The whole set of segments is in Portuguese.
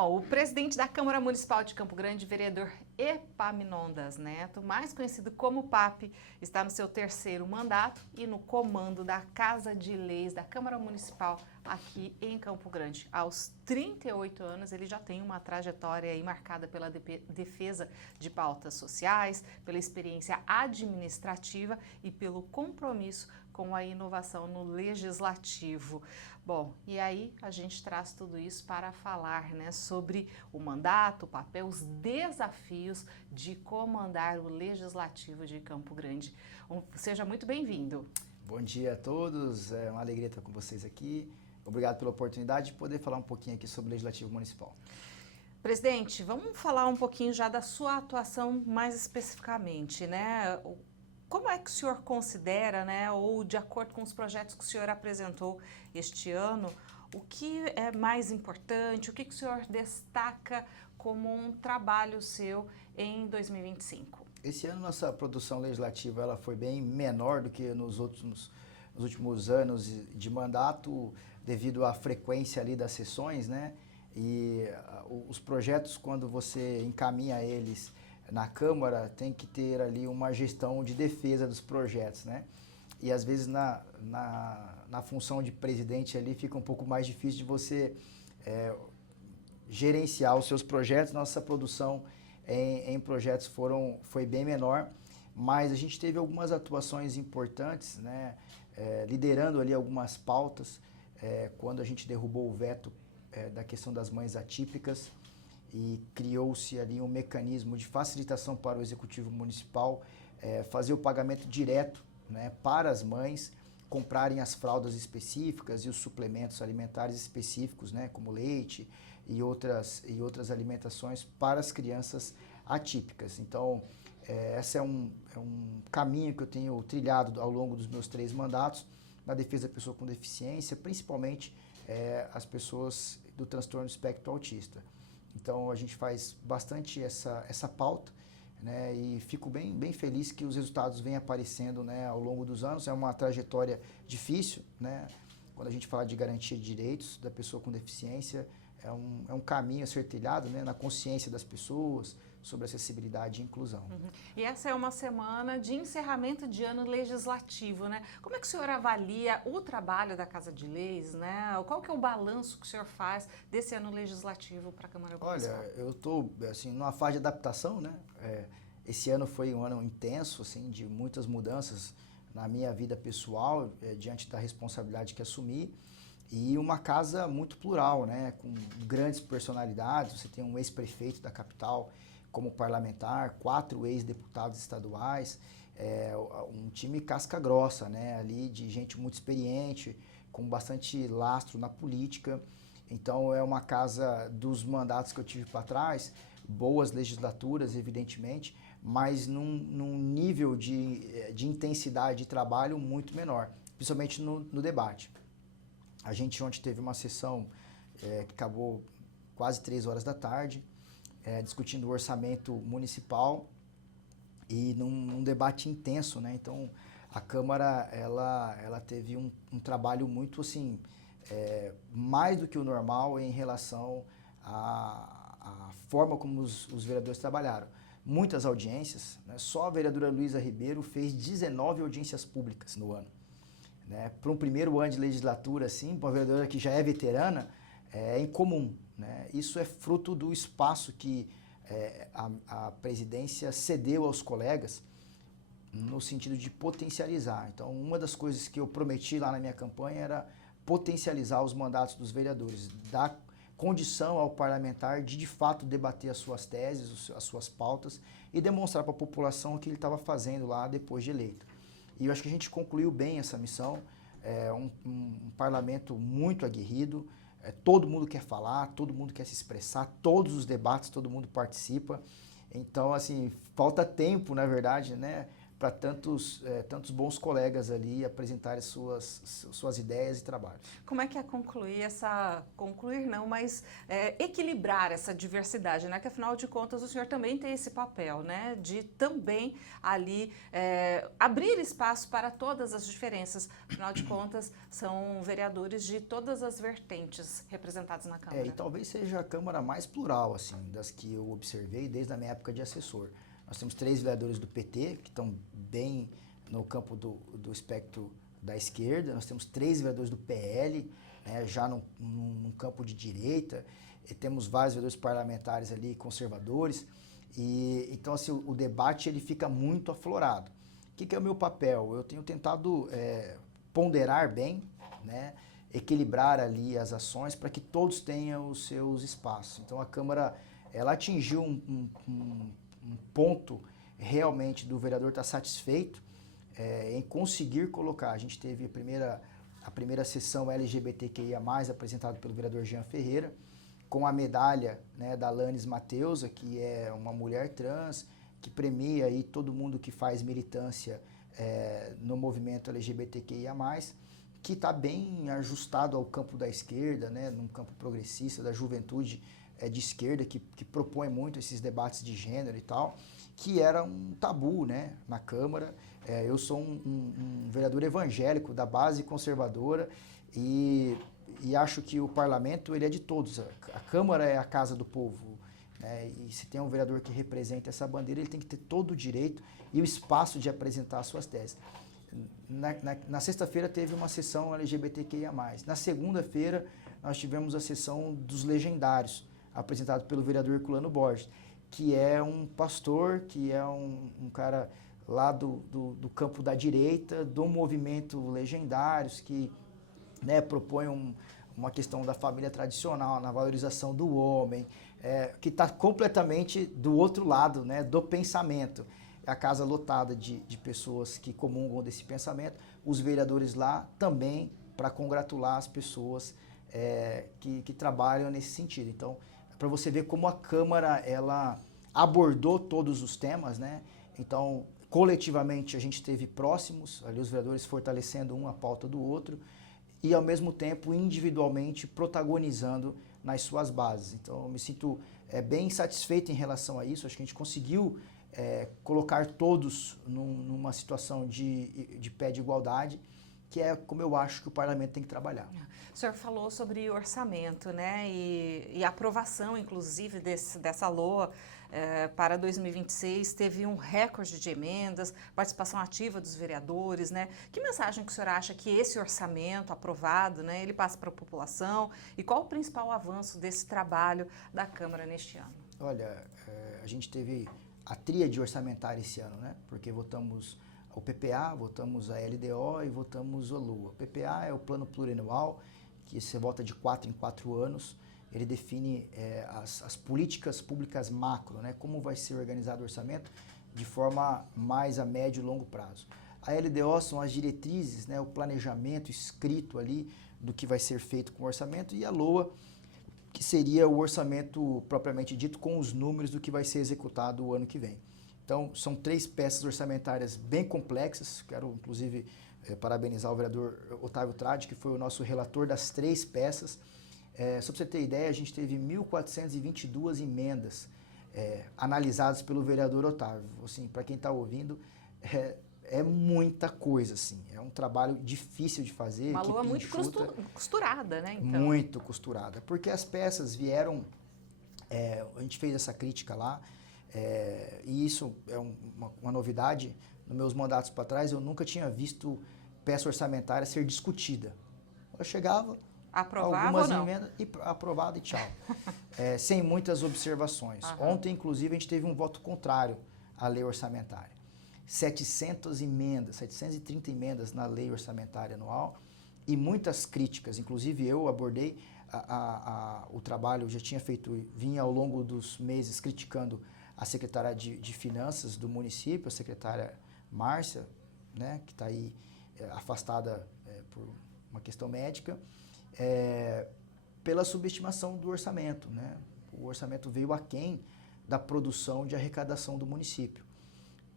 Bom, o presidente da Câmara Municipal de Campo Grande, vereador Epaminondas Neto, mais conhecido como PAP, está no seu terceiro mandato e no comando da Casa de Leis da Câmara Municipal aqui em Campo Grande. Aos 38 anos, ele já tem uma trajetória aí marcada pela defesa de pautas sociais, pela experiência administrativa e pelo compromisso com a inovação no legislativo. Bom, e aí a gente traz tudo isso para falar, né, sobre o mandato, o papel, os desafios de comandar o legislativo de Campo Grande. Seja muito bem-vindo. Bom dia a todos, é uma alegria estar com vocês aqui. Obrigado pela oportunidade de poder falar um pouquinho aqui sobre o Legislativo Municipal. Presidente, vamos falar um pouquinho já da sua atuação mais especificamente, né? Como é que o senhor considera, né, ou de acordo com os projetos que o senhor apresentou este ano, o que é mais importante, o que o senhor destaca como um trabalho seu em 2025? Esse ano nossa produção legislativa ela foi bem menor do que nos últimos anos de mandato, devido à frequência ali das sessões, né? E os projetos, quando você encaminha eles na Câmara, tem que ter ali uma gestão de defesa dos projetos, né? E às vezes na função de presidente ali fica um pouco mais difícil de você gerenciar os seus projetos. Nossa produção em projetos foi bem menor, mas a gente teve algumas atuações importantes, né? Liderando ali algumas pautas, quando a gente derrubou o veto da questão das mães atípicas, e criou-se ali um mecanismo de facilitação para o Executivo Municipal fazer o pagamento direto, né, para as mães comprarem as fraldas específicas e os suplementos alimentares específicos, né, como leite e outras alimentações para as crianças atípicas. Então, esse é um caminho que eu tenho trilhado ao longo dos meus 3 mandatos na defesa da pessoa com deficiência, principalmente as pessoas do transtorno do espectro autista. Então a gente faz bastante essa pauta, né, e fico bem feliz que os resultados vêm aparecendo, né, ao longo dos anos. É uma trajetória difícil, né? Quando a gente fala de garantia de direitos da pessoa com deficiência, é um caminho a ser trilhado, né, na consciência das pessoas sobre acessibilidade e inclusão. Uhum. E essa é uma semana de encerramento de ano legislativo, né? Como é que o senhor avalia o trabalho da Casa de Leis, né? Qual que é o balanço que o senhor faz desse ano legislativo para a Câmara Municipal? Olha, eu estou assim, numa fase de adaptação, né? Esse ano foi um ano intenso, assim, de muitas mudanças na minha vida pessoal, diante da responsabilidade que assumi. E uma casa muito plural, né, com grandes personalidades. Você tem um ex-prefeito da capital como parlamentar, 4 ex-deputados estaduais, um time casca grossa, né, ali de gente muito experiente, com bastante lastro na política. Então é uma casa dos mandatos que eu tive para trás, boas legislaturas, evidentemente, mas num nível de intensidade de trabalho muito menor, principalmente no debate. A gente ontem teve uma sessão que acabou quase 3 horas da tarde, discutindo o orçamento municipal e num debate intenso, né? Então a Câmara ela teve um trabalho muito assim, mais do que o normal em relação à forma como os vereadores trabalharam. Muitas audiências, né? Só a vereadora Luísa Ribeiro fez 19 audiências públicas no ano. Né? Para um primeiro ano de legislatura, assim, para uma vereadora que já é veterana, é incomum. Né? Isso é fruto do espaço que a presidência cedeu aos colegas no sentido de potencializar. Então, uma das coisas que eu prometi lá na minha campanha era potencializar os mandatos dos vereadores, dar condição ao parlamentar de fato debater as suas teses, as suas pautas e demonstrar para a população o que ele estava fazendo lá depois de eleito. E eu acho que a gente concluiu bem essa missão. É um parlamento muito aguerrido, todo mundo quer falar, todo mundo quer se expressar, todos os debates, todo mundo participa. Então, assim, falta tempo, na verdade, né, para tantos bons colegas ali apresentarem suas ideias e trabalhos. Como é que é concluir não, mas equilibrar essa diversidade, né? Que afinal de contas o senhor também tem esse papel, né? De também ali abrir espaço para todas as diferenças. Afinal de contas, são vereadores de todas as vertentes representados na Câmara. E talvez seja a Câmara mais plural, assim, das que eu observei desde a minha época de assessor. Nós temos 3 vereadores do PT, que estão bem no campo do espectro da esquerda. Nós temos 3 vereadores do PL, né, já num campo de direita. E temos vários vereadores parlamentares ali, conservadores. Então, assim, o debate ele fica muito aflorado. O que é o meu papel? Eu tenho tentado ponderar bem, né, equilibrar ali as ações para que todos tenham os seus espaços. Então, a Câmara ela atingiu um ponto realmente do vereador estar satisfeito em conseguir colocar. A gente teve a primeira sessão LGBTQIA+, apresentada pelo vereador Jean Ferreira, com a medalha, né, da Lanes Mateusa, que é uma mulher trans, que premia aí todo mundo que faz militância no movimento LGBTQIA+, que está bem ajustado ao campo da esquerda, né, num campo progressista, da juventude de esquerda, que propõe muito esses debates de gênero e tal, que era um tabu, né, na Câmara. Eu sou um vereador evangélico da base conservadora e acho que o parlamento ele é de todos. A Câmara é a casa do povo, né, e se tem um vereador que representa essa bandeira, ele tem que ter todo o direito e o espaço de apresentar as suas teses. Na sexta-feira teve uma sessão LGBTQIA+. Na segunda-feira nós tivemos a sessão dos legendários, apresentado pelo vereador Herculano Borges, que é um pastor, que é um cara lá do campo da direita, do movimento Legendários, que, né, propõe uma questão da família tradicional, na valorização do homem, que está completamente do outro lado, né, do pensamento. A casa lotada de pessoas que comungam desse pensamento, os vereadores lá também para congratular as pessoas que trabalham nesse sentido. Então, para você ver como a Câmara ela abordou todos os temas, né? Então, coletivamente a gente esteve próximos, ali os vereadores fortalecendo um a pauta do outro e ao mesmo tempo individualmente protagonizando nas suas bases. Então, eu me sinto bem satisfeito em relação a isso. Acho que a gente conseguiu colocar todos numa situação de pé de igualdade, que é como eu acho que o parlamento tem que trabalhar. O senhor falou sobre orçamento, né, e aprovação, inclusive, dessa LOA para 2026, teve um recorde de emendas, participação ativa dos vereadores, né? Que mensagem que o senhor acha que esse orçamento aprovado, né, ele passa para a população e qual o principal avanço desse trabalho da Câmara neste ano? Olha, a gente teve a tríade orçamentária esse ano, né? Porque votamos o PPA, votamos a LDO e votamos a LOA. O PPA é o plano plurianual, que você vota de 4 em 4 anos. Ele define as políticas públicas macro, né? Como vai ser organizado o orçamento de forma mais a médio e longo prazo. A LDO são as diretrizes, né? O planejamento escrito ali do que vai ser feito com o orçamento. E a LOA, que seria o orçamento propriamente dito com os números do que vai ser executado o ano que vem. Então, são 3 peças orçamentárias bem complexas. Quero, inclusive, parabenizar o vereador Otávio Tradi, que foi o nosso relator das 3 peças. Só para você ter ideia, a gente teve 1.422 emendas analisadas pelo vereador Otávio. Assim, para quem está ouvindo, é muita coisa, assim. É um trabalho difícil de fazer. Uma LOA muito costurada, né? Então. Muito costurada, porque as peças vieram... a gente fez essa crítica lá, e isso é uma novidade. Nos meus mandatos para trás, eu nunca tinha visto peça orçamentária ser discutida. Eu chegava, aprovava algumas ou não? emendas, aprovado e tchau. Sem muitas observações. Aham. Ontem, inclusive, a gente teve um voto contrário à lei orçamentária. 730 emendas na lei orçamentária anual e muitas críticas. Inclusive, eu abordei o trabalho, já tinha feito, vinha ao longo dos meses criticando a secretária de Finanças do município, a secretária Márcia, né, que está aí afastada por uma questão médica, pela subestimação do orçamento, né? O orçamento veio aquém da produção de arrecadação do município.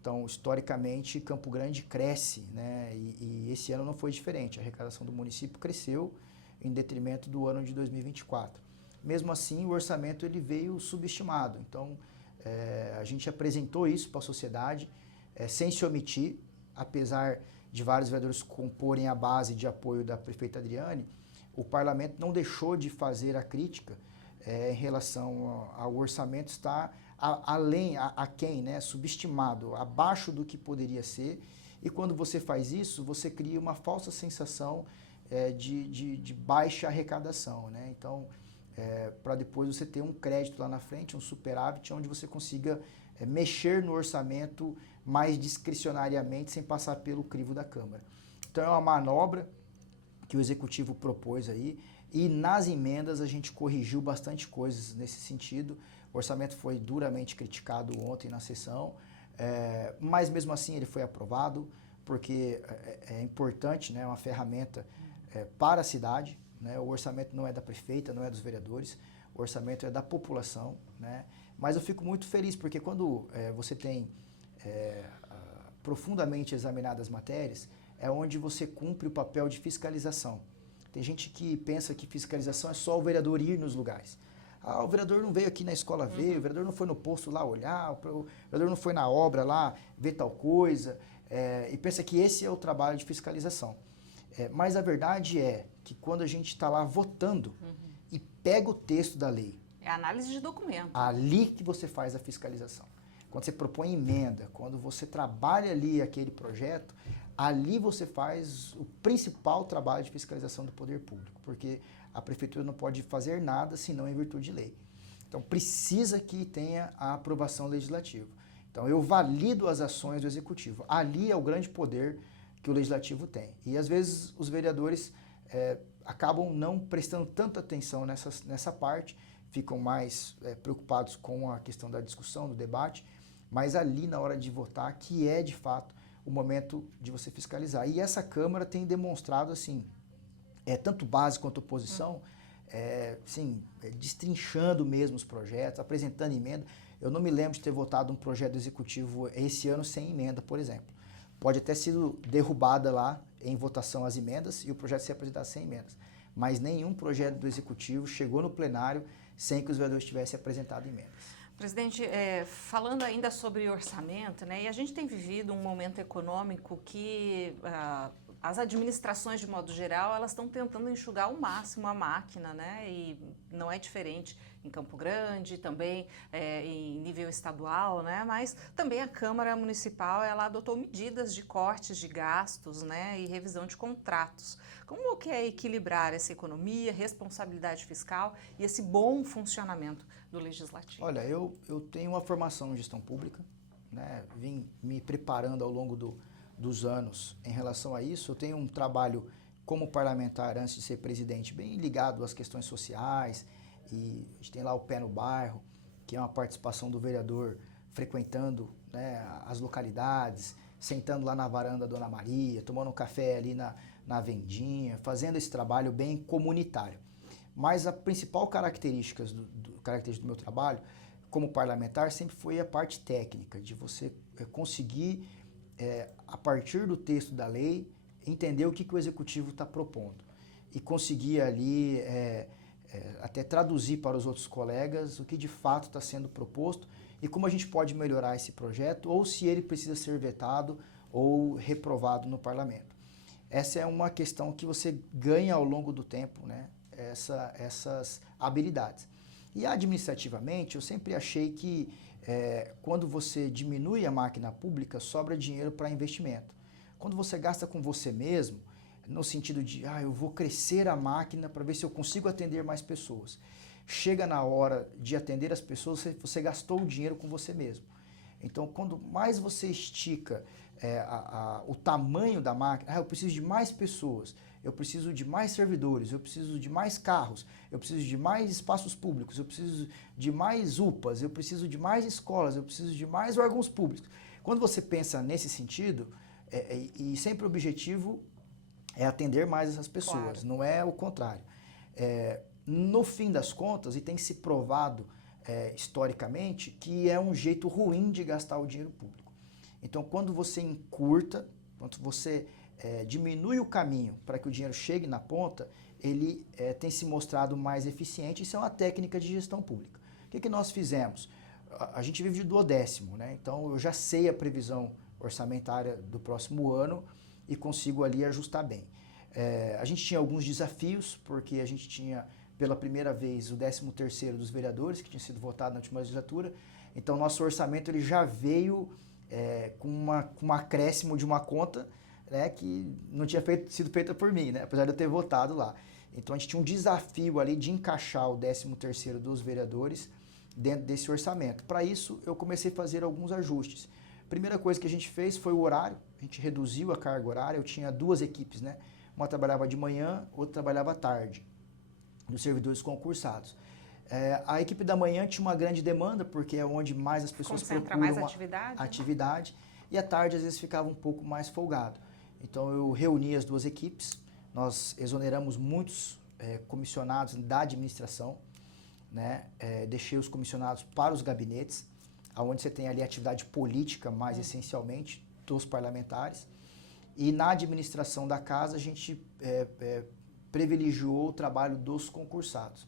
Então, historicamente, Campo Grande cresce, né? E esse ano não foi diferente. A arrecadação do município cresceu em detrimento do ano de 2024. Mesmo assim, o orçamento ele veio subestimado. Então, a gente apresentou isso para a sociedade, sem se omitir, apesar de vários vereadores comporem a base de apoio da prefeita Adriane, o parlamento não deixou de fazer a crítica em relação ao orçamento estar aquém, né, subestimado, abaixo do que poderia ser. E quando você faz isso, você cria uma falsa sensação de baixa arrecadação, né? Então, para depois você ter um crédito lá na frente, um superávit, onde você consiga mexer no orçamento mais discricionariamente, sem passar pelo crivo da Câmara. Então, é uma manobra que o Executivo propôs aí, e nas emendas a gente corrigiu bastante coisas nesse sentido. O orçamento foi duramente criticado ontem na sessão, mas mesmo assim ele foi aprovado, porque é importante, né, uma ferramenta para a cidade, né? O orçamento não é da prefeita, não é dos vereadores, o orçamento é da população, né? Mas eu fico muito feliz, porque quando você tem profundamente examinadas as matérias, é onde você cumpre o papel de fiscalização. Tem gente que pensa que fiscalização é só o vereador ir nos lugares. O vereador não veio aqui na escola ver, o vereador não foi no posto lá olhar, o vereador não foi na obra lá ver tal coisa, e pensa que esse é o trabalho de fiscalização. Mas a verdade é que quando a gente está lá votando e pega o texto da lei... É análise de documento. Ali que você faz a fiscalização. Quando você propõe emenda, quando você trabalha ali aquele projeto, ali você faz o principal trabalho de fiscalização do poder público, porque a prefeitura não pode fazer nada senão em virtude de lei. Então precisa que tenha a aprovação legislativa. Então eu valido as ações do executivo. Ali é o grande poder que o legislativo tem. E às vezes os vereadores acabam não prestando tanta atenção nessa parte, ficam mais preocupados com a questão da discussão, do debate, mas ali na hora de votar que é de fato o momento de você fiscalizar. E essa Câmara tem demonstrado assim, tanto base quanto oposição, destrinchando mesmo os projetos, apresentando emenda. Eu não me lembro de ter votado um projeto do executivo esse ano sem emenda, por exemplo. Pode até sido derrubada lá em votação as emendas e o projeto ser apresentado sem emendas. Mas nenhum projeto do executivo chegou no plenário sem que os vereadores tivessem apresentado emendas. Presidente, falando ainda sobre orçamento, né, e a gente tem vivido um momento econômico que as administrações, de modo geral, elas estão tentando enxugar ao máximo a máquina, né, e não é diferente em Campo Grande, também em nível estadual, né, mas também a Câmara Municipal, ela adotou medidas de cortes de gastos, né, e revisão de contratos. Como que é equilibrar essa economia, responsabilidade fiscal e esse bom funcionamento do Legislativo? Olha, eu tenho uma formação em gestão pública, né? Vim me preparando ao longo dos anos em relação a isso. Eu tenho um trabalho como parlamentar antes de ser presidente bem ligado às questões sociais, e a gente tem lá o Pé no Bairro, que é uma participação do vereador frequentando, né, as localidades, sentando lá na varanda da Dona Maria, tomando um café ali na vendinha, fazendo esse trabalho bem comunitário. Mas a principal característica do meu trabalho como parlamentar sempre foi a parte técnica, de você conseguir, a partir do texto da lei, entender o que o executivo está propondo e conseguir ali até traduzir para os outros colegas o que de fato está sendo proposto e como a gente pode melhorar esse projeto ou se ele precisa ser vetado ou reprovado no parlamento. Essa é uma questão que você ganha ao longo do tempo, né? Essas habilidades. E administrativamente, eu sempre achei que quando você diminui a máquina pública, sobra dinheiro para investimento. Quando você gasta com você mesmo, no sentido de, eu vou crescer a máquina para ver se eu consigo atender mais pessoas. Chega na hora de atender as pessoas, você gastou o dinheiro com você mesmo. Então, quando mais você estica o tamanho da máquina, eu preciso de mais pessoas, eu preciso de mais servidores, eu preciso de mais carros, eu preciso de mais espaços públicos, eu preciso de mais UPAs, eu preciso de mais escolas, eu preciso de mais órgãos públicos. Quando você pensa nesse sentido, e sempre o objetivo é atender mais essas pessoas, claro, não é o contrário. No fim das contas, e tem se provado historicamente, que é um jeito ruim de gastar o dinheiro público. Então, quando você encurta, quando você diminui o caminho para que o dinheiro chegue na ponta, ele tem se mostrado mais eficiente. Isso é uma técnica de gestão pública. O que nós fizemos? A gente vive de duodécimo, né? Então eu já sei a previsão orçamentária do próximo ano e consigo ali ajustar bem. A gente tinha alguns desafios, porque a gente tinha pela primeira vez o 13º dos vereadores, que tinha sido votado na última legislatura. Então nosso orçamento ele já veio com um acréscimo de uma conta, né, que não tinha sido feita por mim, né, apesar de eu ter votado lá. Então a gente tinha um desafio ali de encaixar o 13º dos vereadores dentro desse orçamento. Para isso, eu comecei a fazer alguns ajustes. Primeira coisa que a gente fez foi o horário, a gente reduziu a carga horária, eu tinha duas equipes, né? Uma trabalhava de manhã, outra trabalhava à tarde, dos servidores concursados. A equipe da manhã tinha uma grande demanda, porque é onde mais as pessoas procuram mais atividade, e à tarde às vezes ficava um pouco mais folgado. Então eu reuni as duas equipes, nós exoneramos muitos comissionados da administração, né? Deixei os comissionados para os gabinetes, onde você tem ali atividade política mais essencialmente dos parlamentares. E na administração da casa a gente privilegiou o trabalho dos concursados.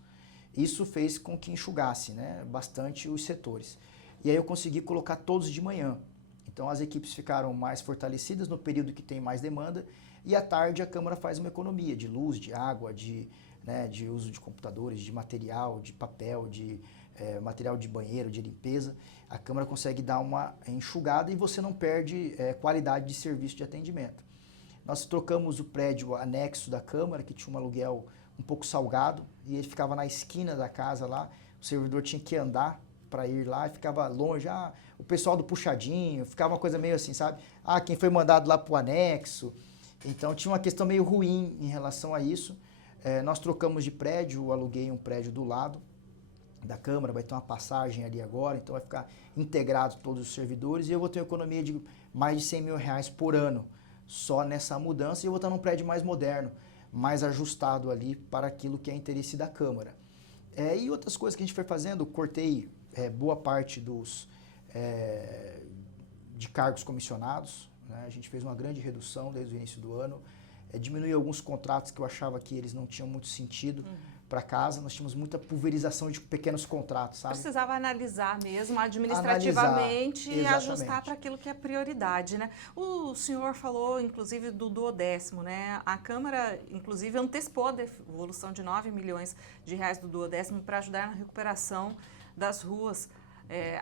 Isso fez com que enxugasse, né, bastante os setores. E aí eu consegui colocar todos de manhã. Então as equipes ficaram mais fortalecidas no período que tem mais demanda e à tarde a Câmara faz uma economia de luz, de água, de uso de computadores, de material, de papel, de material de banheiro, de limpeza. A Câmara consegue dar uma enxugada e você não perde qualidade de serviço de atendimento. Nós trocamos o prédio anexo da Câmara, que tinha um aluguel um pouco salgado, e ele ficava na esquina da casa lá, o servidor tinha que andar para ir lá, e ficava longe, o pessoal do puxadinho, ficava uma coisa meio assim, sabe? Quem foi mandado lá para o anexo. Então tinha uma questão meio ruim em relação a isso. Nós trocamos de prédio, eu aluguei um prédio do lado da Câmara, vai ter uma passagem ali agora, então vai ficar integrado todos os servidores e eu vou ter uma economia de mais de R$100 mil por ano só nessa mudança e eu vou estar num prédio mais moderno, mais ajustado ali para aquilo que é interesse da Câmara. E outras coisas que a gente foi fazendo, cortei boa parte de cargos comissionados, né? A gente fez uma grande redução desde o início do ano, diminuí alguns contratos que eu achava que eles não tinham muito sentido para casa, nós tínhamos muita pulverização de pequenos contratos, sabe? Precisava analisar mesmo administrativamente e ajustar para aquilo que é prioridade, né? O senhor falou, inclusive, do duodécimo, né? A Câmara, inclusive, antecipou a devolução de R$9 milhões do duodécimo para ajudar na recuperação das ruas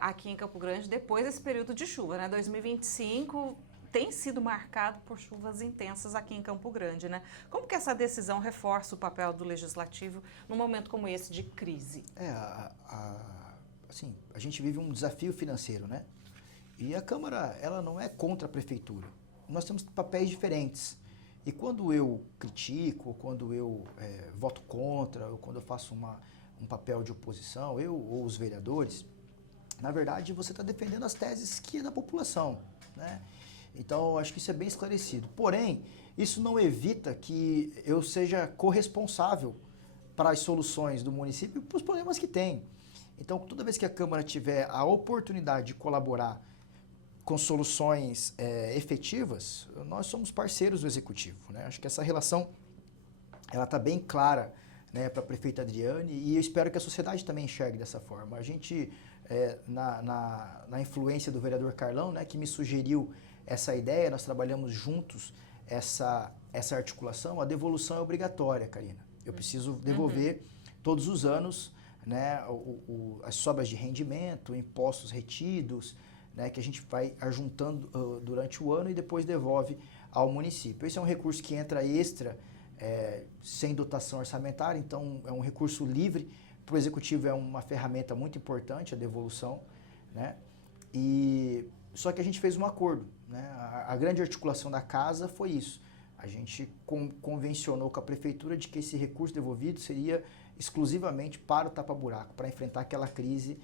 aqui em Campo Grande depois desse período de chuva, né? 2025 tem sido marcado por chuvas intensas aqui em Campo Grande, né? Como que essa decisão reforça o papel do Legislativo num momento como esse de crise? Assim, a gente vive um desafio financeiro, né? E a Câmara, ela não é contra a Prefeitura. Nós temos papéis diferentes. E quando eu critico, ou quando eu voto contra, ou quando eu faço um papel de oposição, eu ou os vereadores, na verdade, você está defendendo as teses que é da população, né? Então, acho que isso é bem esclarecido. Porém, isso não evita que eu seja corresponsável para as soluções do município e para os problemas que tem. Então, toda vez que a Câmara tiver a oportunidade de colaborar com soluções efetivas, nós somos parceiros do Executivo, né? Acho que essa relação ela está bem clara, né, para a prefeita Adriane e eu espero que a sociedade também enxergue dessa forma. A gente, na influência do vereador Carlão, né, que me sugeriu essa ideia, nós trabalhamos juntos essa articulação, a devolução é obrigatória, Karina. Eu preciso devolver todos os anos, né, as sobras de rendimento, impostos retidos, né, que a gente vai ajuntando durante o ano e depois devolve ao município. Esse é um recurso que entra extra, sem dotação orçamentária, então é um recurso livre. Para o Executivo é uma ferramenta muito importante, a devolução, né? Só que a gente fez um acordo, né? A grande articulação da casa foi isso. A gente convencionou com a Prefeitura de que esse recurso devolvido seria exclusivamente para o tapa-buraco, para enfrentar aquela crise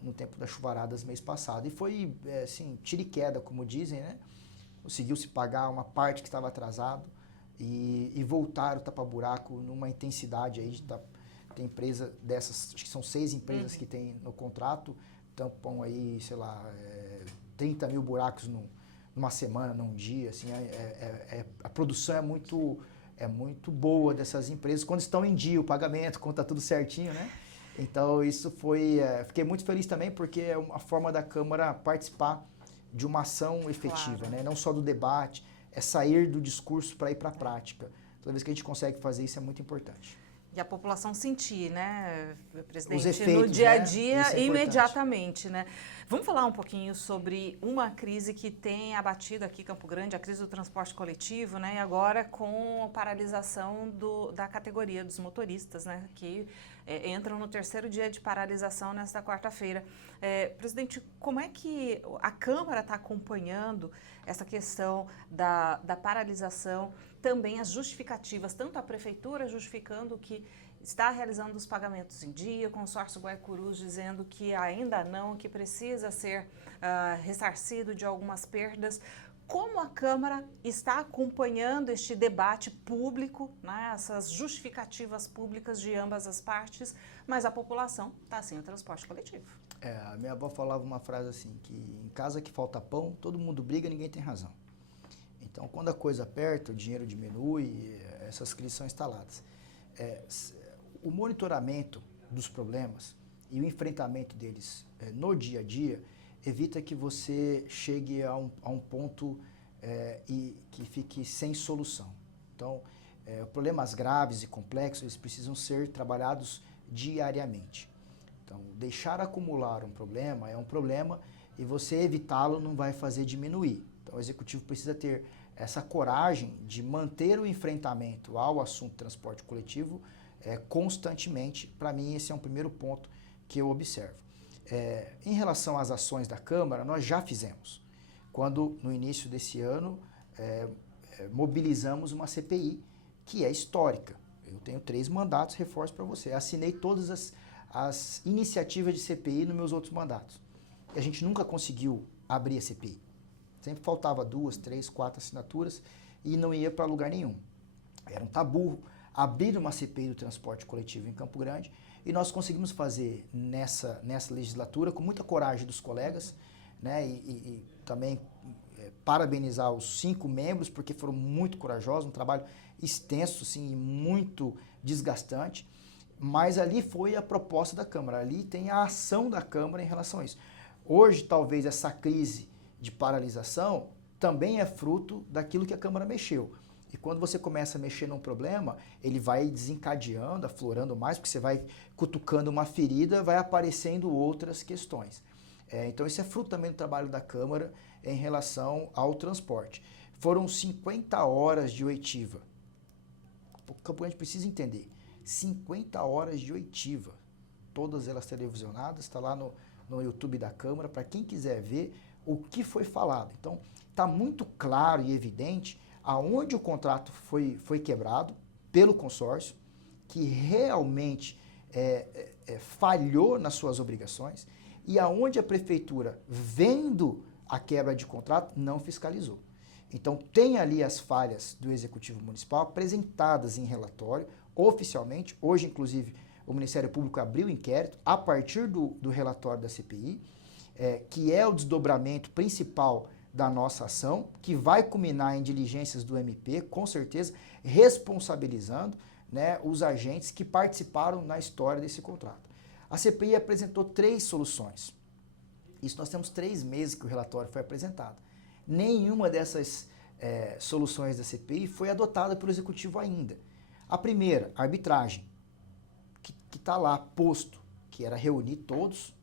no tempo das chuvaradas mês passado. E foi, assim, tiro e queda, como dizem, né? Conseguiu-se pagar uma parte que estava atrasado e voltar o tapa-buraco numa intensidade aí. Tem empresa dessas, acho que são 6 empresas que tem no contrato, tampam aí, sei lá, 30 mil buracos numa semana, num dia, assim, a produção é muito boa dessas empresas quando estão em dia, o pagamento, quando está tudo certinho, né? Então isso fiquei muito feliz também porque é uma forma da Câmara participar de uma ação efetiva, claro, né? Não só do debate, é sair do discurso para ir para a prática. Toda vez que a gente consegue fazer isso é muito importante. E a população sentir, né, presidente, os efeitos, no dia a né? dia, Isso é imediatamente, né? Vamos falar um pouquinho sobre uma crise que tem abatido aqui Campo Grande, a crise do transporte coletivo, né? E agora com a paralisação da categoria dos motoristas, né? Que entram no terceiro dia de paralisação nesta quarta-feira. Presidente, como é que a Câmara está acompanhando essa questão da paralisação? Também as justificativas, tanto a Prefeitura justificando que está realizando os pagamentos em dia, o consórcio Guaicurus dizendo que ainda não, que precisa ser ressarcido de algumas perdas. Como a Câmara está acompanhando este debate público, né, essas justificativas públicas de ambas as partes, mas a população está sem o transporte coletivo? A minha avó falava uma frase assim, que em casa que falta pão, todo mundo briga, ninguém tem razão. Então, quando a coisa aperta, o dinheiro diminui, essas crises são instaladas. O monitoramento dos problemas e o enfrentamento deles no dia a dia evita que você chegue a um ponto e que fique sem solução. Então, problemas graves e complexos, eles precisam ser trabalhados diariamente. Então, deixar acumular um problema é um problema e você evitá-lo não vai fazer diminuir. Então, o Executivo precisa ter essa coragem de manter o enfrentamento ao assunto transporte coletivo constantemente. Para mim, esse é um primeiro ponto que eu observo. Em relação às ações da Câmara, nós já fizemos. Quando, no início desse ano, mobilizamos uma CPI, que é histórica. Eu tenho 3 mandatos, reforço para você. Assinei todas as iniciativas de CPI nos meus outros mandatos. E a gente nunca conseguiu abrir a CPI. Sempre faltava 2, 3, 4 assinaturas e não ia para lugar nenhum. Era um tabu abrir uma CPI do transporte coletivo em Campo Grande e nós conseguimos fazer nessa legislatura com muita coragem dos colegas, né? E também parabenizar os 5 membros porque foram muito corajosos, um trabalho extenso, sim, e muito desgastante. Mas ali foi a proposta da Câmara, ali tem a ação da Câmara em relação a isso. Hoje, talvez, essa crise de paralisação também é fruto daquilo que a Câmara mexeu. E quando você começa a mexer num problema, ele vai desencadeando, aflorando mais, porque você vai cutucando uma ferida, vai aparecendo outras questões. Então, isso é fruto também do trabalho da Câmara em relação ao transporte. Foram 50 horas de oitiva. O Campo Grande precisa entender. 50 horas de oitiva. Todas elas televisionadas, está lá no YouTube da Câmara, para quem quiser ver o que foi falado. Então, está muito claro e evidente aonde o contrato foi quebrado pelo consórcio, que realmente falhou nas suas obrigações, e aonde a Prefeitura, vendo a quebra de contrato, não fiscalizou. Então, tem ali as falhas do Executivo Municipal apresentadas em relatório, oficialmente. Hoje, inclusive, o Ministério Público abriu inquérito a partir do relatório da CPI, que é o desdobramento principal da nossa ação, que vai culminar em diligências do MP, com certeza, responsabilizando, né, os agentes que participaram na história desse contrato. A CPI apresentou 3 soluções. Isso nós temos 3 meses que o relatório foi apresentado. Nenhuma dessas soluções da CPI foi adotada pelo Executivo ainda. A primeira, arbitragem, que está lá posto, que era reunir todos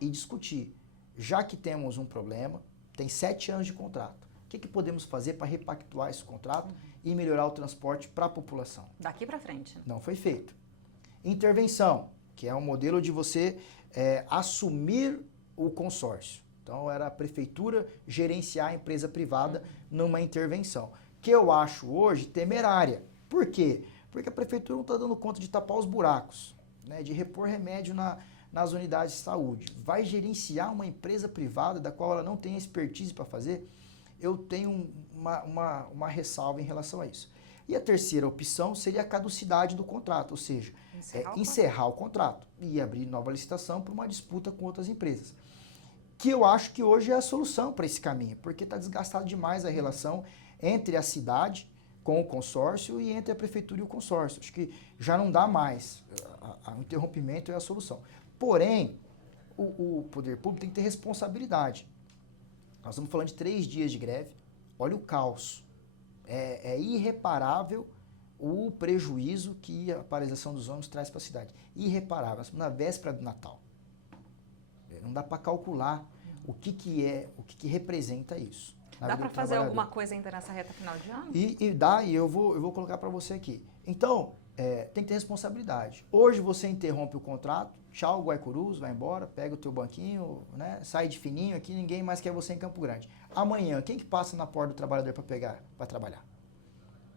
e discutir. Já que temos um problema, tem 7 anos de contrato. O que podemos fazer para repactuar esse contrato e melhorar o transporte para a população? Daqui para frente. Não foi feito. Intervenção, que é um modelo de você assumir o consórcio. Então, era a prefeitura gerenciar a empresa privada numa intervenção, que eu acho hoje temerária. Por quê? Porque a prefeitura não está dando conta de tapar os buracos, né, de repor remédio nas unidades de saúde. Vai gerenciar uma empresa privada da qual ela não tem expertise para fazer? Eu tenho uma ressalva em relação a isso. E a terceira opção seria a caducidade do contrato, ou seja, encerrar o contrato e abrir nova licitação para uma disputa com outras empresas. que eu acho que hoje é a solução para esse caminho, porque está desgastado demais a relação entre a cidade com o consórcio e entre a prefeitura e o consórcio. Acho que já não dá mais. O interrompimento é a solução. Porém, o poder público tem que ter responsabilidade. Nós estamos falando de 3 dias de greve. Olha o caos. É irreparável o prejuízo que a paralisação dos ônibus traz para a cidade. Irreparável. Nós estamos na véspera do Natal. Não dá para calcular o que representa isso. Dá para fazer alguma coisa ainda nessa reta final de ano? E eu vou colocar para você aqui. Então, tem que ter responsabilidade. Hoje você interrompe o contrato, tchau, Guaicurus, vai embora, pega o teu banquinho, né, sai de fininho aqui, ninguém mais quer você em Campo Grande. Amanhã, quem que passa na porta do trabalhador para trabalhar?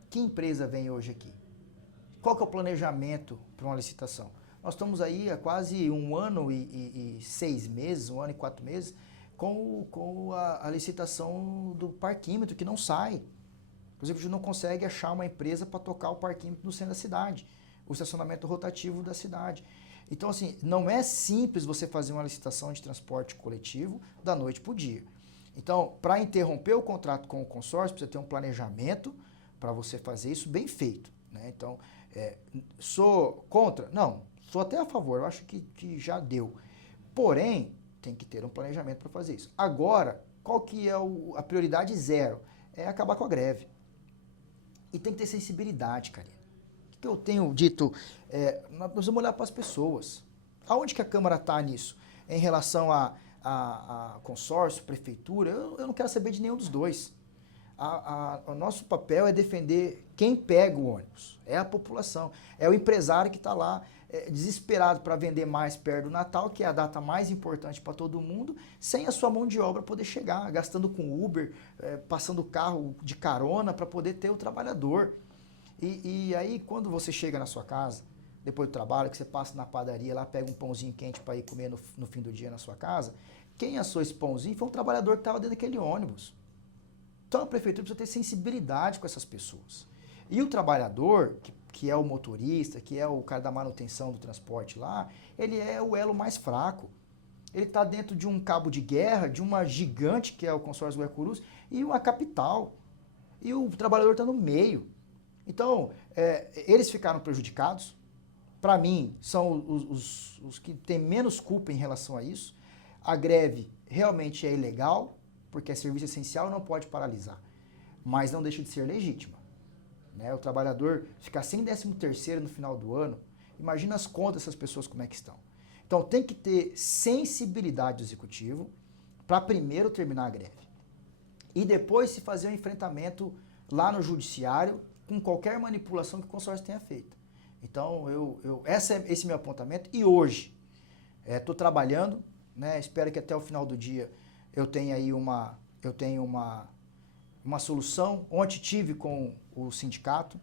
Que empresa vem hoje aqui? Qual que é o planejamento para uma licitação? Nós estamos aí há quase 1 ano e 6 meses, 1 ano e 4 meses, com a licitação do parquímetro, que não sai. Inclusive, a gente não consegue achar uma empresa para tocar o parquímetro no centro da cidade, o estacionamento rotativo da cidade. Então, assim, não é simples você fazer uma licitação de transporte coletivo da noite para o dia. Então, para interromper o contrato com o consórcio, precisa ter um planejamento para você fazer isso bem feito, né? Então, sou contra? Não, sou até a favor, eu acho que já deu. Porém, tem que ter um planejamento para fazer isso. Agora, qual que é a prioridade 0? É acabar com a greve. E tem que ter sensibilidade, Karina. O que eu tenho dito? Nós vamos olhar para as pessoas. Aonde que a Câmara está nisso? Em relação a consórcio, prefeitura, eu não quero saber de nenhum dos dois. O nosso papel é defender quem pega o ônibus. É a população. É o empresário que está lá desesperado para vender mais perto do Natal, que é a data mais importante para todo mundo, sem a sua mão de obra poder chegar, gastando com Uber, passando carro de carona para poder ter o trabalhador. E aí, quando você chega na sua casa, depois do trabalho, que você passa na padaria lá, pega um pãozinho quente para ir comer no fim do dia na sua casa, quem assou esse pãozinho foi um trabalhador que estava dentro daquele ônibus. Então a prefeitura precisa ter sensibilidade com essas pessoas. E o trabalhador, que é o motorista, que é o cara da manutenção do transporte lá, ele é o elo mais fraco. Ele está dentro de um cabo de guerra, de uma gigante, que é o consórcio Guaicurus, e uma capital. E o trabalhador está no meio. Então, eles ficaram prejudicados. Para mim, são os que têm menos culpa em relação a isso. A greve realmente é ilegal, porque é serviço essencial e não pode paralisar. Mas não deixa de ser legítima. Né? O trabalhador ficar sem 13º no final do ano, imagina as contas dessas pessoas como é que estão. Então tem que ter sensibilidade do executivo para primeiro terminar a greve. E depois se fazer um enfrentamento lá no judiciário com qualquer manipulação que o consórcio tenha feito. Então esse é meu apontamento. E hoje estou trabalhando, né? Espero que até o final do dia eu tenha aí uma solução. Ontem tive com o sindicato,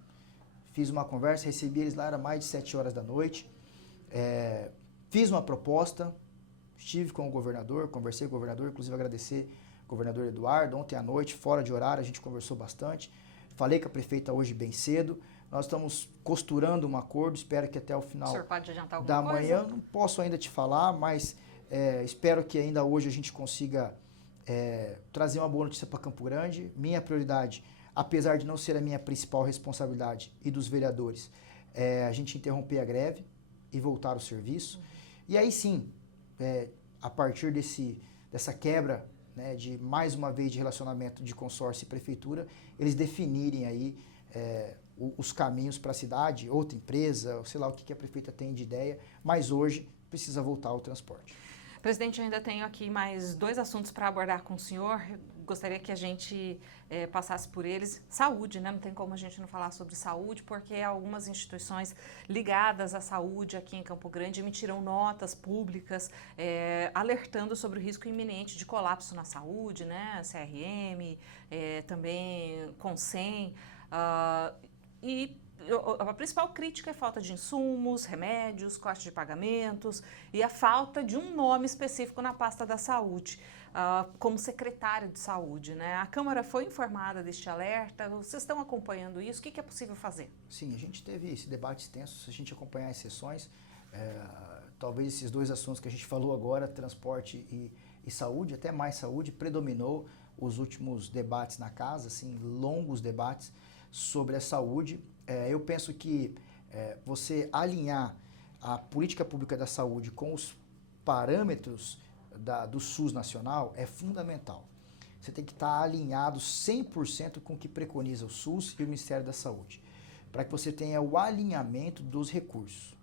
fiz uma conversa, recebi eles lá, era mais de 7 horas da noite, fiz uma proposta, estive com o governador, conversei com o governador, inclusive agradecer ao governador Eduardo, ontem à noite, fora de horário, a gente conversou bastante, falei com a prefeita hoje bem cedo, nós estamos costurando um acordo, espero que até o final da manhã, não posso ainda te falar, mas espero que ainda hoje a gente consiga trazer uma boa notícia para Campo Grande. Minha prioridade, apesar de não ser a minha principal responsabilidade e dos vereadores, a gente interromper a greve e voltar ao serviço. E aí sim, a partir dessa quebra, né, de mais uma vez de relacionamento de consórcio e prefeitura, eles definirem aí os caminhos para a cidade, outra empresa, sei lá o que a prefeita tem de ideia, mas hoje precisa voltar ao transporte. Presidente, eu ainda tenho aqui mais 2 assuntos para abordar com o senhor. Gostaria que a gente passasse por eles. Saúde, né? Não tem como a gente não falar sobre saúde, porque algumas instituições ligadas à saúde aqui em Campo Grande emitiram notas públicas alertando sobre o risco iminente de colapso na saúde, né? CRM, também Consem. A principal crítica é a falta de insumos, remédios, corte de pagamentos e a falta de um nome específico na pasta da saúde, como secretário de saúde, né? A Câmara foi informada deste alerta, vocês estão acompanhando isso, o que é possível fazer? Sim, a gente teve esse debate extenso, se a gente acompanhar as sessões, talvez esses 2 assuntos que a gente falou agora, transporte e saúde, até mais saúde, predominou os últimos debates na casa, assim, longos debates sobre a saúde. Eu penso que você alinhar a política pública da saúde com os parâmetros do SUS nacional é fundamental. Você tem que estar alinhado 100% com o que preconiza o SUS e o Ministério da Saúde, para que você tenha o alinhamento dos recursos.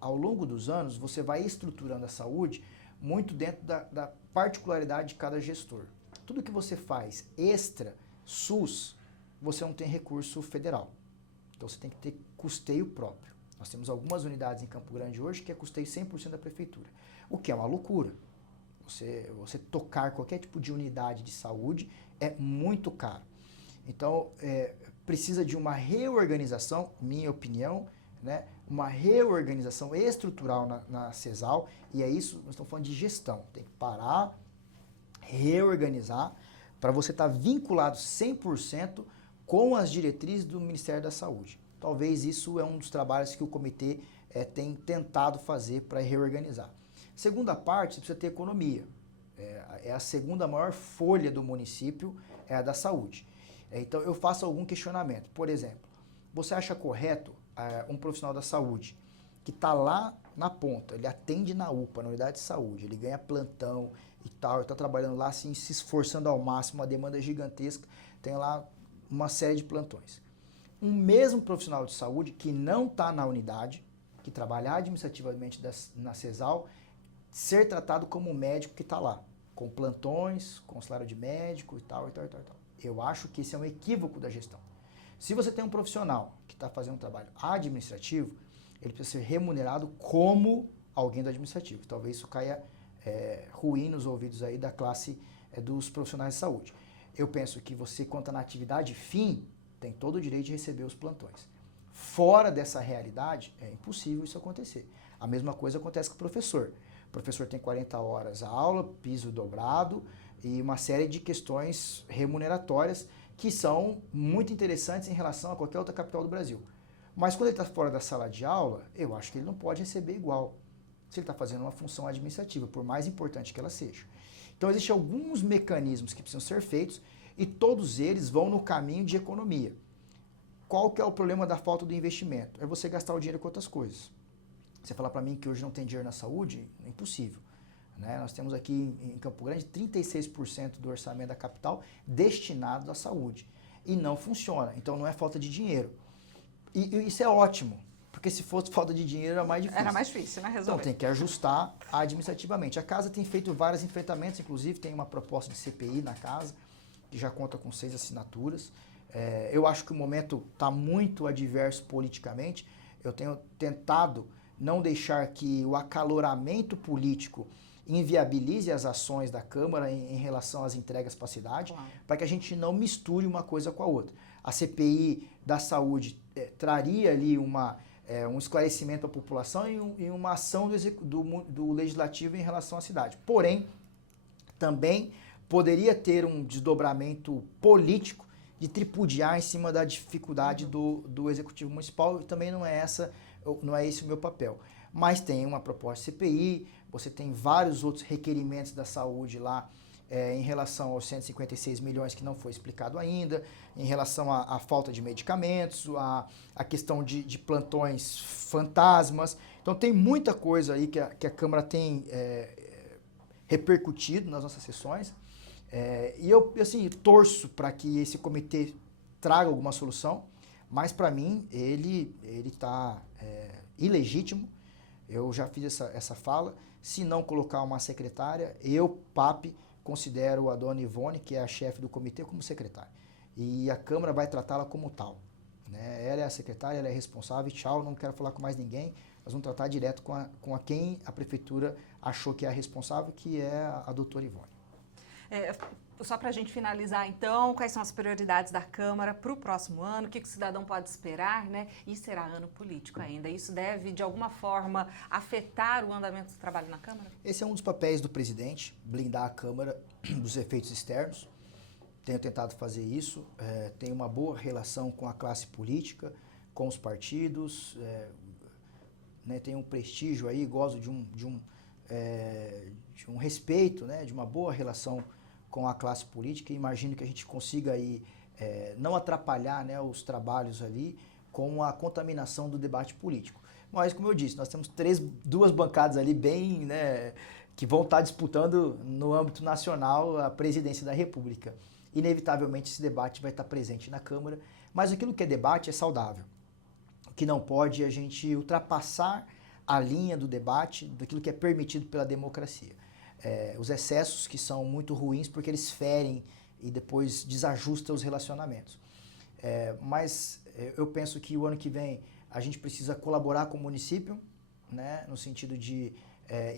Ao longo dos anos, você vai estruturando a saúde muito dentro da particularidade de cada gestor. Tudo que você faz extra SUS, você não tem recurso federal. Então você tem que ter custeio próprio. Nós temos algumas unidades em Campo Grande hoje que é custeio 100% da prefeitura, o que é uma loucura. Você tocar qualquer tipo de unidade de saúde é muito caro. Então, precisa de uma reorganização, minha opinião, né? Uma reorganização estrutural na CESAL, e é isso, nós estamos falando de gestão. Tem que parar, reorganizar, para você estar vinculado 100% com as diretrizes do Ministério da Saúde. Talvez isso é um dos trabalhos que o comitê tem tentado fazer para reorganizar. Segunda parte, você precisa ter economia. É a segunda maior folha do município, é a da saúde. Então, eu faço algum questionamento. Por exemplo, você acha correto um profissional da saúde que está lá na ponta, ele atende na UPA, na unidade de saúde, ele ganha plantão e tal, ele está trabalhando lá assim, se esforçando ao máximo, uma demanda gigantesca, tem lá uma série de plantões. Um mesmo profissional de saúde que não está na unidade, que trabalha administrativamente na CESAL, ser tratado como um médico que está lá, com plantões, com salário de médico e tal, e tal, e tal, e tal. Eu acho que esse é um equívoco da gestão. Se você tem um profissional que está fazendo um trabalho administrativo, ele precisa ser remunerado como alguém do administrativo. Talvez isso caia ruim nos ouvidos aí da classe dos profissionais de saúde. Eu penso que você, quanto na atividade fim, tem todo o direito de receber os plantões. Fora dessa realidade, é impossível isso acontecer. A mesma coisa acontece com o professor. O professor tem 40 horas a aula, piso dobrado e uma série de questões remuneratórias que são muito interessantes em relação a qualquer outra capital do Brasil. Mas quando ele está fora da sala de aula, eu acho que ele não pode receber igual, se ele está fazendo uma função administrativa, por mais importante que ela seja. Então, existem alguns mecanismos que precisam ser feitos e todos eles vão no caminho de economia. Qual que é o problema da falta do investimento? É você gastar o dinheiro com outras coisas. Você falar para mim que hoje não tem dinheiro na saúde, é impossível. Né? Nós temos aqui em Campo Grande 36% do orçamento da capital destinado à saúde. E não funciona. Então não é falta de dinheiro. E isso é ótimo, porque se fosse falta de dinheiro era mais difícil. Era mais difícil, né? Resolver. Então tem que ajustar administrativamente. A casa tem feito vários enfrentamentos, inclusive tem uma proposta de CPI na casa, que já conta com 6 assinaturas. Eu acho que o momento está muito adverso politicamente. Eu tenho tentado não deixar que o acaloramento político inviabilize as ações da Câmara em relação às entregas para a cidade, claro, para que a gente não misture uma coisa com a outra. A CPI da saúde traria ali um esclarecimento à população e uma ação do Legislativo em relação à cidade. Porém, também poderia ter um desdobramento político de tripudiar em cima da dificuldade do Executivo Municipal, e também não é esse o meu papel. Mas tem uma proposta de CPI, você tem vários outros requerimentos da saúde lá em relação aos 156 milhões que não foi explicado ainda, em relação à falta de medicamentos, a questão de plantões fantasmas. Então tem muita coisa aí que a Câmara tem repercutido nas nossas sessões. E eu assim, torço para que esse comitê traga alguma solução, mas para mim ele está ilegítimo. Eu já fiz essa fala. Se não colocar uma secretária, eu, PAP, considero a dona Ivone, que é a chefe do comitê, como secretária. E a Câmara vai tratá-la como tal. Né? Ela é a secretária, ela é responsável, tchau, não quero falar com mais ninguém. Nós vamos tratar direto com quem a prefeitura achou que é a responsável, que é a doutora Ivone. Só para a gente finalizar, então, quais são as prioridades da Câmara para o próximo ano? O que o cidadão pode esperar, né? E será ano político ainda. Isso deve, de alguma forma, afetar o andamento do trabalho na Câmara? Esse é um dos papéis do presidente, blindar a Câmara dos efeitos externos. Tenho tentado fazer isso. Tenho uma boa relação com a classe política, com os partidos. Né? Tenho um prestígio aí, gosto de um respeito, né, de uma boa relação com a classe política, e imagino que a gente consiga aí, não atrapalhar, né, os trabalhos ali com a contaminação do debate político. Mas, como eu disse, nós temos duas bancadas ali bem, né, que vão estar disputando no âmbito nacional a presidência da República. Inevitavelmente esse debate vai estar presente na Câmara, mas aquilo que é debate é saudável. O que não pode é a gente ultrapassar a linha do debate, daquilo que é permitido pela democracia. Os excessos que são muito ruins porque eles ferem e depois desajustam os relacionamentos. Mas eu penso que o ano que vem a gente precisa colaborar com o município, né, no sentido de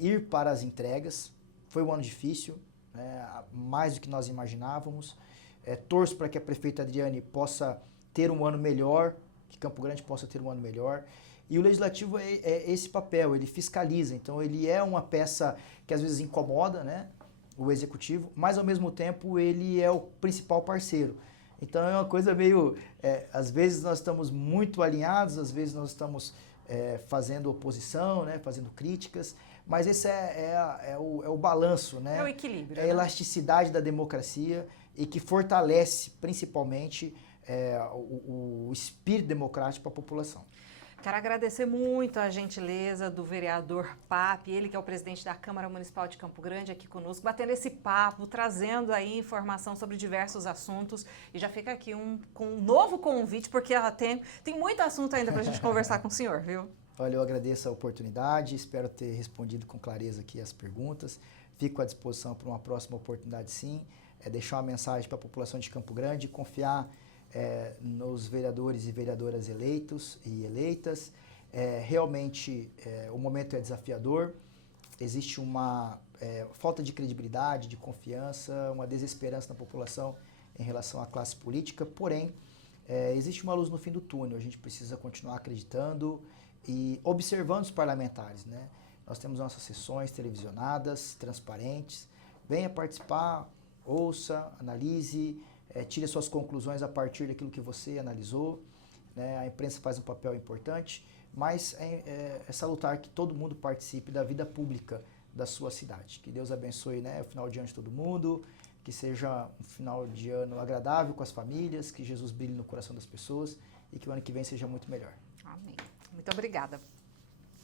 ir para as entregas. Foi um ano difícil, né, mais do que nós imaginávamos. Torço para que a prefeita Adriane possa ter um ano melhor, que Campo Grande possa ter um ano melhor. E o Legislativo é esse papel, ele fiscaliza, então ele é uma peça que às vezes incomoda, né, o Executivo, mas ao mesmo tempo ele é o principal parceiro. Então é uma coisa meio, às vezes nós estamos muito alinhados, às vezes nós estamos fazendo oposição, né, fazendo críticas, mas esse é o balanço, né? É o equilíbrio. É a elasticidade da democracia e que fortalece principalmente o espírito democrático para a população. Quero agradecer muito a gentileza do vereador Papi, ele que é o presidente da Câmara Municipal de Campo Grande, aqui conosco, batendo esse papo, trazendo aí informação sobre diversos assuntos. E já fica aqui um novo convite, porque ela tem muito assunto ainda para a gente conversar com o senhor, viu? Olha, eu agradeço a oportunidade, espero ter respondido com clareza aqui as perguntas. Fico à disposição para uma próxima oportunidade, sim. Deixar uma mensagem para a população de Campo Grande, confiar nos vereadores e vereadoras eleitos e eleitas. Realmente o momento é desafiador, existe uma falta de credibilidade, de confiança, uma desesperança na população em relação à classe política, porém existe uma luz no fim do túnel, a gente precisa continuar acreditando e observando os parlamentares, né? Nós temos nossas sessões televisionadas, transparentes, venha participar, ouça, analise, tire suas conclusões a partir daquilo que você analisou, né? A imprensa faz um papel importante, mas é salutar que todo mundo participe da vida pública da sua cidade. Que Deus abençoe, né, o final de ano de todo mundo, que seja um final de ano agradável com as famílias, que Jesus brilhe no coração das pessoas e que o ano que vem seja muito melhor. Amém. Muito obrigada.